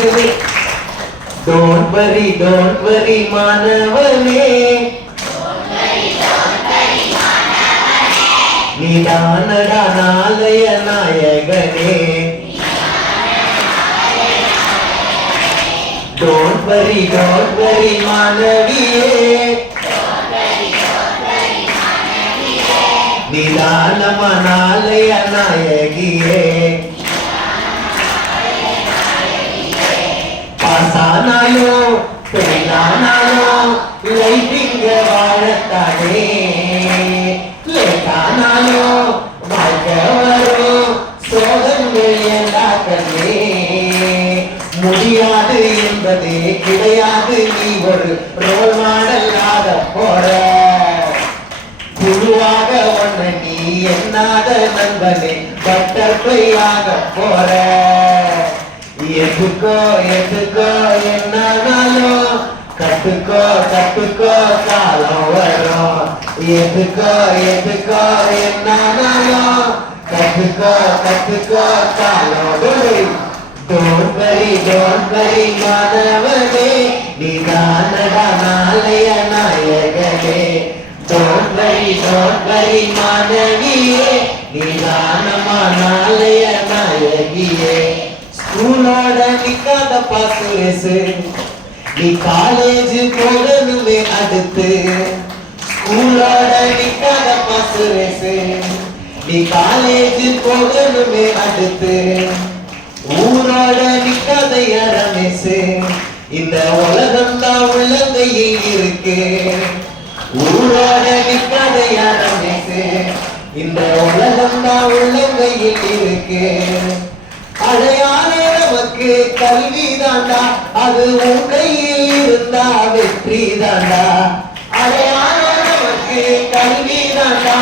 இருக்குது don't worry don't worry மாணவனே. நீதானடா நாளைய நாயகனே. Don't worry don't worry மாணவியே. நிதானமா நாளைய நாயகியே. பாசானாலும் பெண்ணானாலும் லைட்டிங்க வாழத்தானே லேட்டானாலும் வாழ்க்கை வரும் சோதங்கள் எல்லாக்கண்ணே முடியாது என்பதே கிடையாது நீ ஒரு ரோல் மாடல் ஆக போற. குழுவாக ஒண்ணு நீ என்னாத நண்பனே பட்டர்ஃபிளையாக போற. எதுக்கோ எதுக்கோ என்னானாலும் கட்டுக்கோ கட்டுக்கோ காலம் வரும். எதுக்கோ எதுக்கோ என்னானாலும் கட்டுக்கோ கட்டுக்கோ காலம் வரும். Don't worry don't worry மாணவனே. நீதானடா நாளைய நாயகனே. Don't worry don't worry மாணவியே. நீதானமா நாளைய நாயகியே. ஸ்கூலோட நிக்காத பாசுரேசு நீ காலேஜ் போகணுமே அடுத்து. ஸ்கூலோட நிக்காத பாசுரேசு நீ காலேஜ் போகணுமே அடுத்து. ஊரோட நிக்காத ரமேசு இந்த உலகம் தான் உள்ளங்கையில் இருக்கு. ஊரோட நிக்காத ரமேசு இந்த உலகம் தான் உள்ளங்கையில் இருக்கு. கல்வி தாண்டா அது உன் கையில் இருந்தா வெற்றி தாண்டா அடையாள கல்வி தாண்டா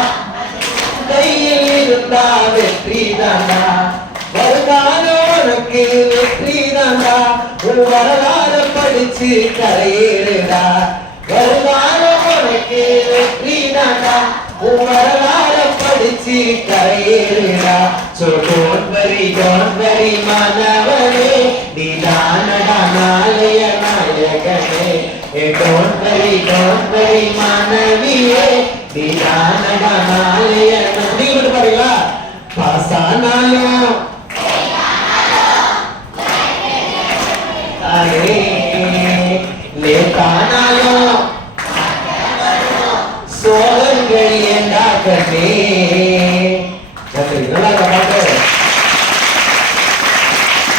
கையில் இருந்தா வெற்றி தாண்டா வருங்காலம் வெற்றி தாண்டா உன் வரலாறு படிச்சு கரையேறுடா. வருங்காலம் வெற்றி தாண்டா உன் வரலாறு படிச்சு கரையேறுடா. சொல் கோன்வரி கோன்வரி மாணவனே ஆலய நாயகனே தோன்றி தோன்றி மனைவியே தியானகனாலய நன்றி கொண்டு பாருங்களா பசானாலும் அரே லேத்தானாலும் சோழங்கள் என்றாக்கனே நல்லா பாட்டு